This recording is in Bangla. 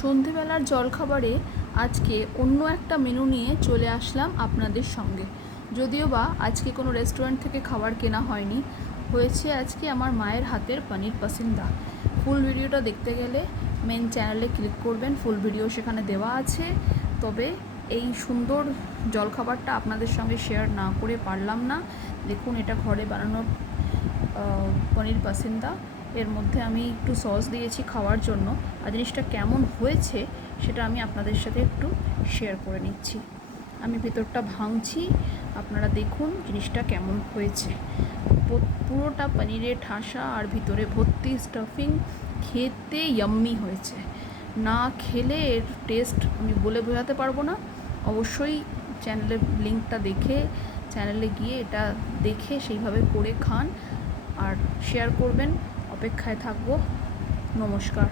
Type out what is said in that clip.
সন্ধেবেলার জলখাবারে আজকে অন্য একটা মেনু নিয়ে চলে আসলাম আপনাদের সঙ্গে। যদিও বা আজকে কোনো রেস্টুরেন্ট থেকে খাবার কেনা হয়নি, হয়েছে আজকে আমার মায়ের হাতের পনির পাসিন্দা। ফুল ভিডিওটা দেখতে গেলে মেন চ্যানেলে ক্লিক করবেন, ফুল ভিডিও সেখানে দেওয়া আছে। তবে এই সুন্দর জলখাবারটা আপনাদের সঙ্গে শেয়ার না করে পারলাম না। দেখুন, এটা ঘরে বানানো পনির পাসিন্দা। এর মধ্যে আমি একটু সস দিয়েছি খাওয়ার জন্য, আর জিনিসটা কেমন হয়েছে সেটা আমি আপনাদের সাথে একটু শেয়ার করে নিচ্ছি। আমি ভেতরটা ভাঙছি, আপনারা দেখুন জিনিসটা কেমন হয়েছে। পুরোটা পনিরে ঠাসা আর ভিতরে ভর্তি স্টাফিং, খেতে ইয়াম্মি হয়েছে। না খেলে এর টেস্ট আমি বলে বোঝাতে পারবো না। অবশ্যই চ্যানেলের লিঙ্কটা দেখে চ্যানেলে গিয়ে এটা দেখে সেইভাবে করে খান আর শেয়ার করবেন। অপেক্ষায় থাকবো। নমস্কার।